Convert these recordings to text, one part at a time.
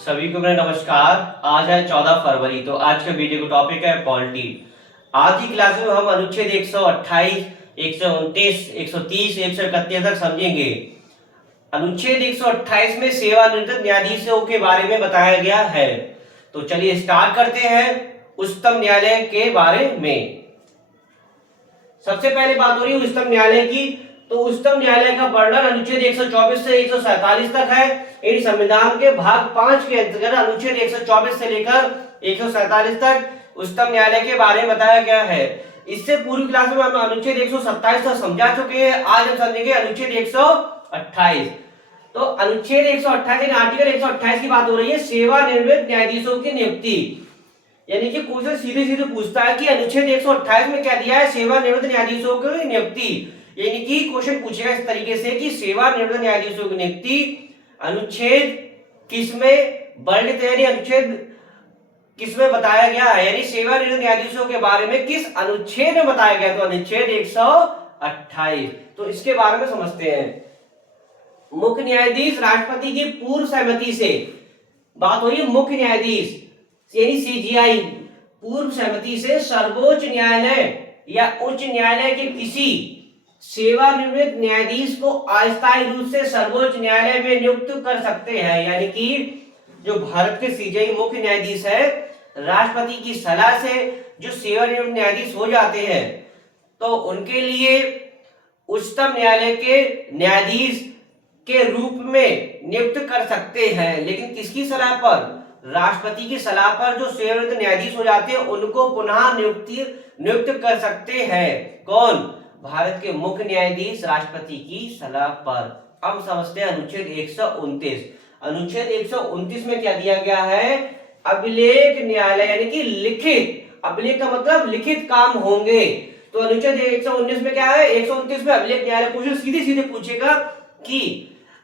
सभी को मेरा नमस्कार। आज है 14 फरवरी। तो आज का वीडियो का टॉपिक है पॉलिटी। आज की क्लास में हम अनुच्छेद 128, 129, 130, 131 तक समझेंगे। अनुच्छेद 128 में सेवानिवृत्त न्यायाधीशों के बारे में बताया गया है। तो चलिए स्टार्ट करते हैं उच्चतम न्यायालय के बारे में। सबसे पहले बात हो रही है उच्चतम न्यायालय की। तो उच्चतम न्यायालय का वर्णन अनुच्छेद 124 से 147 तक है। इन संविधान के भाग 5 के अंतर्गत अनुच्छेद 124 से लेकर 147 तक उच्चतम न्यायालय के बारे में बताया गया है। इससे पूर्व क्लास में हम अनुच्छेद 127 तक समझा चुके हैं। आज हम समझेंगे अनुच्छेद 128। तो अनुच्छेद 128 आर्टिकल 128 की बात हो रही है सेवानिवृत्त न्यायाधीशों की नियुक्ति। यानी कि क्वेश्चन सीधे सीधे पूछता है कि अनुच्छेद 128 में क्या दिया है, सेवानिवृत्त न्यायाधीशों की नियुक्ति। यानी कि क्वेश्चन पूछेगा इस तरीके से कि सेवानिवृत्त न्यायाधीशों की नियुक्ति अनुच्छेद किसमें वर्णित है, अनुच्छेद किसमें बताया गया है, यानी सेवानिवृत्त न्यायाधीशों के बारे में किस अनुच्छेद में बताया गया। तो अनुच्छेद 128। तो इसके बारे में समझते हैं। मुख्य न्यायाधीश राष्ट्रपति की पूर्व सहमति से, बात हो रही है मुख्य न्यायाधीश यानी सीजीआई पूर्व सहमति से सर्वोच्च न्यायालय या उच्च न्यायालय के किसी सेवानिवृत्त न्यायाधीश को अस्थायी रूप से सर्वोच्च न्यायालय में नियुक्त कर सकते हैं। यानी कि जो भारत के सीजीआई मुख्य न्यायाधीश है, राष्ट्रपति की सलाह से जो सेवानिवृत्त न्यायाधीश हो जाते हैं तो उनके लिए उच्चतम न्यायालय के न्यायाधीश के रूप में नियुक्त कर सकते हैं। लेकिन किसकी सलाह पर? राष्ट्रपति की सलाह पर जो सेवानिवृत्त न्यायाधीश हो जाते हैं उनको पुनः नियुक्त कर सकते हैं। कौन? भारत के मुख्य न्यायाधीश राष्ट्रपति की सलाह पर। अब समझते हैं अनुच्छेद 129। अनुच्छेद 129 में क्या दिया गया है? अभिलेख न्यायालय यानी कि लिखित, अभिलेख का मतलब लिखित काम होंगे। तो अनुच्छेद 119 में क्या है? 129 में अभिलेख न्यायालय। क्वेश्चन सीधे सीधे पूछेगा कि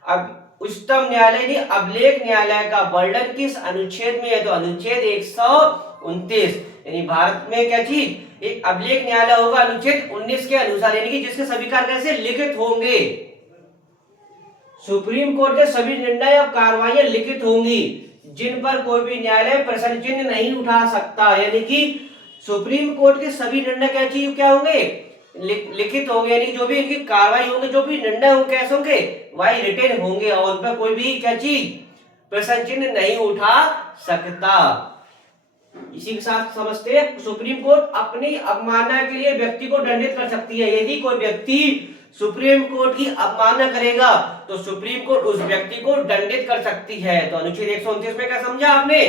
अब उच्चतम न्यायालय ने अभिलेख न्यायालय का वर्णन किस अनुच्छेद में है? तो अनुच्छेद 129। यानी भारत में क्या चीज? एक अभिलेख न्यायालय होगा अनुच्छेद 19 के अनुसार, यानी कि जिसके सभी कार्य कैसे लिखित होंगे। सुप्रीम कोर्ट के सभी निर्णय और कार्रवाइयां लिखित होंगी जिन पर कोई भी न्यायालय प्रश्न चिन्ह नहीं उठा सकता। यानी कि सुप्रीम कोर्ट के सभी निर्णय क्या होंगे? लिखित होंगे। यानी जो भी इनकी कार्रवाई होंगे, जो भी निर्णय होंगे कैसे होंगे? वही रिटेन होंगे और उन पर कोई भी क्या चीज प्रश्न चिन्ह नहीं उठा सकता। इसी के साथ समझते हैं सुप्रीम कोर्ट अपनी अवमानना के लिए व्यक्ति को दंडित कर सकती है। यदि कोई व्यक्ति सुप्रीम कोर्ट की अवमानना करेगा तो सुप्रीम कोर्ट उस व्यक्ति को दंडित कर सकती है। तो अनुच्छेद 129 में क्या समझा आपने?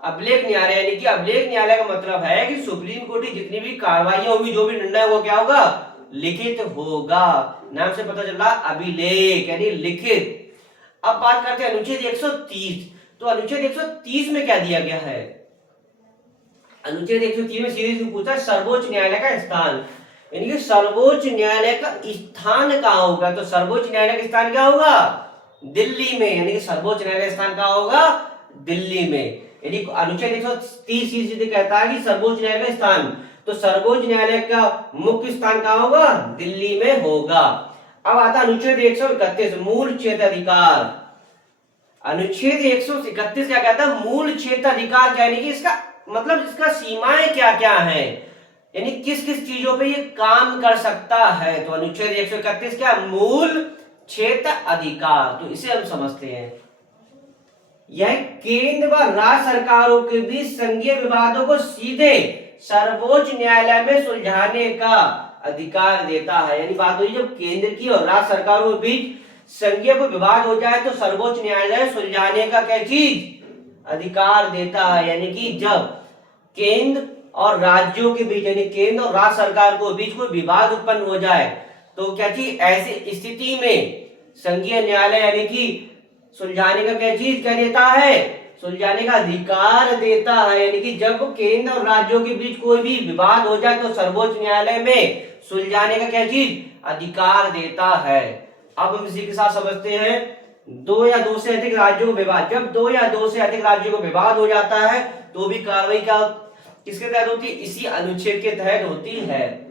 अभिलेख न्यायालय। यानी कि अभिलेख न्यायालय का मतलब है कि सुप्रीम कोर्ट की जितनी भी कार्रवाई होगी, जो भी निर्णय वो क्या होगा? लिखित होगा। नाम से पता चल रहा अभिलेख यानी लिखित। अब बात करते हैं अनुच्छेद 130। तो अनुच्छेद 130 में क्या दिया गया है? अनुच्छेद 130 में सीधे सीधे पूछा सर्वोच्च न्यायालय का स्थान। यानी कि सर्वोच्च न्यायालय का स्थान कहाँ होगा? तो सर्वोच्च न्यायालय का स्थान क्या होगा? दिल्ली में। यानी कि सर्वोच्च न्यायालय स्थान कहाँ होगा? दिल्ली में। यानी अनुच्छेद 130 सीधे कहता है कि सर्वोच्च न्यायालय का स्थान, तो सर्वोच्च न्यायालय का मुख्य स्थान कहाँ होगा? दिल्ली में होगा। अब आता अनुच्छेद 131 मूल क्षेत्राधिकार। अनुच्छेद 131 क्या कहता है? मूल क्षेत्राधिकार क्या, यानी कि इसका मतलब इसका सीमाएं क्या क्या है, यानी किस किस चीजों पे ये काम कर सकता है। तो अनुच्छेद 131 क्या? मूल क्षेत्र अधिकार। तो इसे हम समझते हैं, यह केंद्र व राज्य सरकारों के बीच संघीय विवादों को सीधे सर्वोच्च न्यायालय में सुलझाने का अधिकार देता है। यानी बात हुई जब केंद्र की और राज्य सरकारों के बीच संघीय कोई विवाद हो जाए तो सर्वोच्च न्यायालय सुलझाने का क्या चीज? अधिकार देता है। यानी कि जब केंद्र और राज्यों के बीच यानी केंद्र और राज्य सरकार के बीच कोई विवाद उत्पन्न हो जाए तो क्या चीज? ऐसी स्थिति में संघीय न्यायालय यानी कि सुलझाने का क्या चीज क्या देता है? सुलझाने का अधिकार देता है। यानी कि जब केंद्र और राज्यों के बीच कोई भी विवाद हो जाए तो सर्वोच्च न्यायालय में सुलझाने का क्या चीज? अधिकार देता है। अब हम इसी के साथ समझते हैं दो या दो से अधिक राज्यों को विवाद। जब दो या दो से अधिक राज्यों को विवाद हो जाता है तो भी कार्रवाई क्या किसके तहत होती है? इसी अनुच्छेद के तहत होती है।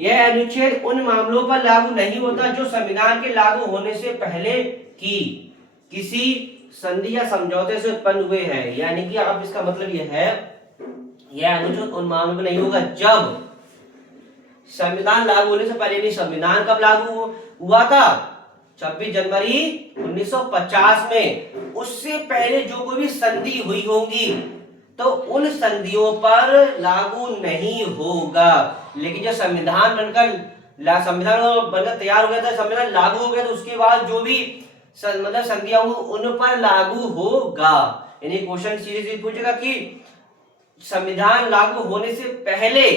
यह अनुच्छेद उन मामलों पर लागू नहीं होता जो संविधान के लागू होने से पहले की किसी संधि या समझौते से उत्पन्न हुए हैं, यानी कि अब इसका मतलब यह है, यह अनुच्छेद उन मामलों में नहीं होगा जब संविधान लागू होने से पहले। नहीं, संविधान कब लागू हुआ था? 26 जनवरी 1950 में। उससे पहले जो कोई भी संधि हुई होगी तो उन संधियों पर लागू नहीं होगा। लेकिन जब संविधान बनकर तैयार हो गया था, संविधान लागू हो गया, तो उसके बाद जो भी मतलब संधियां उन पर लागू होगा। यानी क्वेश्चन सीरीज पूछेगा कि संविधान लागू होने से पहले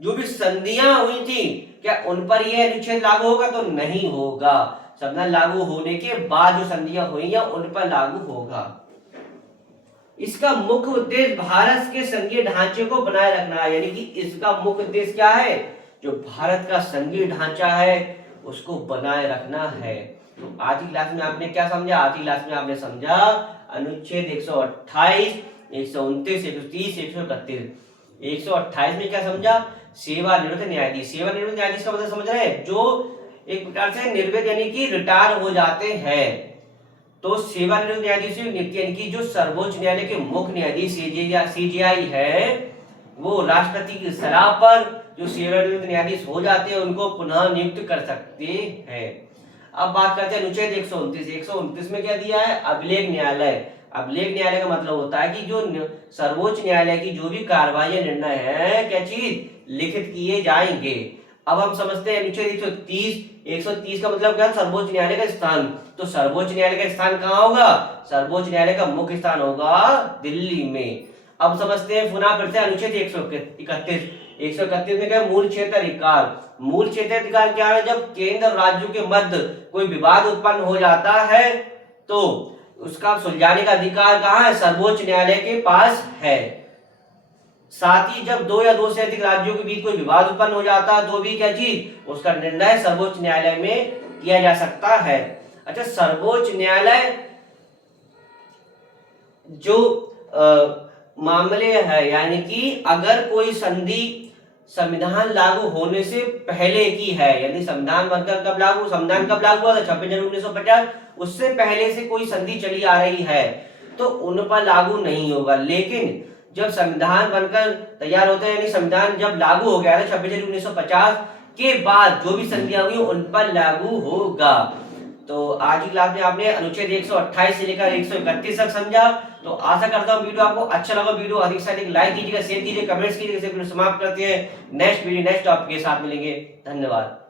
जो भी संधियां हुई थी क्या उन पर यह अनुच्छेद लागू होगा? तो नहीं होगा। संविधान लागू होने के बाद जो संधियां हुई हैं उन पर लागू होगा। इसका मुख्य उद्देश्य भारत के संघीय ढांचे को बनाए रखना है, यानी कि इसका मुख्य उद्देश्य क्या है? जो भारत का संघीय ढांचा है उसको बनाए रखना है। तो आज की क्लास में आपने क्या समझा? आज की क्लास में आपने समझा अनुच्छेद 128, 129, 130, 131। 128 में क्या समझा? सेवानिवृत्त न्यायाधीश। सेवानिवृत्त न्यायाधीश का मतलब समझ रहे हैं? जो एक प्रकार से निर्वित यानी कि रिटायर हो जाते हैं। तो सेवानिवृत्त न्यायाधीश नियुक्ति यानी कि जो सर्वोच्च न्यायालय के मुख्य न्यायाधीश सीजेआई है, वो राष्ट्रपति की सलाह पर जो सेवानिवृत्त न्यायाधीश हो जाते हैं उनको पुनः नियुक्त कर सकते हैं। अब बात करते हैं अनुच्छेद 129। 129 में क्या दिया है? अभिलेख न्यायालय। अभिलेख न्यायालय का मतलब होता है कि जो सर्वोच्च न्यायालय की जो भी कार्रवाई निर्णय है क्या चीज लिखित किए जाएंगे। अब हम समझते हैं अनुच्छेद 130। 130 का मतलब क्या? सर्वोच्च न्यायालय का स्थान। तो सर्वोच्च न्यायालय का स्थान कहाँ होगा? सर्वोच्च न्यायालय का मुख्य स्थान होगा दिल्ली में। अब समझते हैं पुनः फिर से अनुच्छेद 131। 131 में क्या? मूल क्षेत्र अधिकार। मूल क्षेत्र अधिकार क्या है? जब केंद्र और राज्यों के मध्य कोई विवाद उत्पन्न हो जाता है तो उसका सुलझाने का अधिकार कहाँ है? सर्वोच्च न्यायालय के पास है। साथ ही जब दो या दो से अधिक राज्यों के बीच कोई विवाद उत्पन्न हो जाता है तो भी क्या चीज? उसका निर्णय सर्वोच्च न्यायालय में किया जा सकता है। अच्छा, सर्वोच्च न्यायालय जो मामले है, यानी कि अगर कोई संधि संविधान लागू होने से पहले की है, यानी संविधान बनकर कब लागू, संविधान कब लागू हुआ था? 26 जनवरी 1950। उससे पहले से कोई संधि चली आ रही है तो उन पर लागू नहीं होगा। लेकिन जब संविधान बनकर तैयार होता है, यानी संविधान जब लागू हो गया था 26 जनवरी 1950 के बाद जो भी संधियां हुई उन पर लागू होगा। तो आज की क्लास में आपने अनुच्छेद 128 से लेकर 131 तक समझा। तो आशा करता हूँ वीडियो आपको अच्छा लगा। वीडियो अधिक से अधिक लाइक कीजिएगा, शेयर कीजिए, कमेंट्स कीजिए। समाप्त करते हैं। नेक्स्ट वीडियो नेक्स्ट टॉपिक के साथ मिलेंगे। धन्यवाद।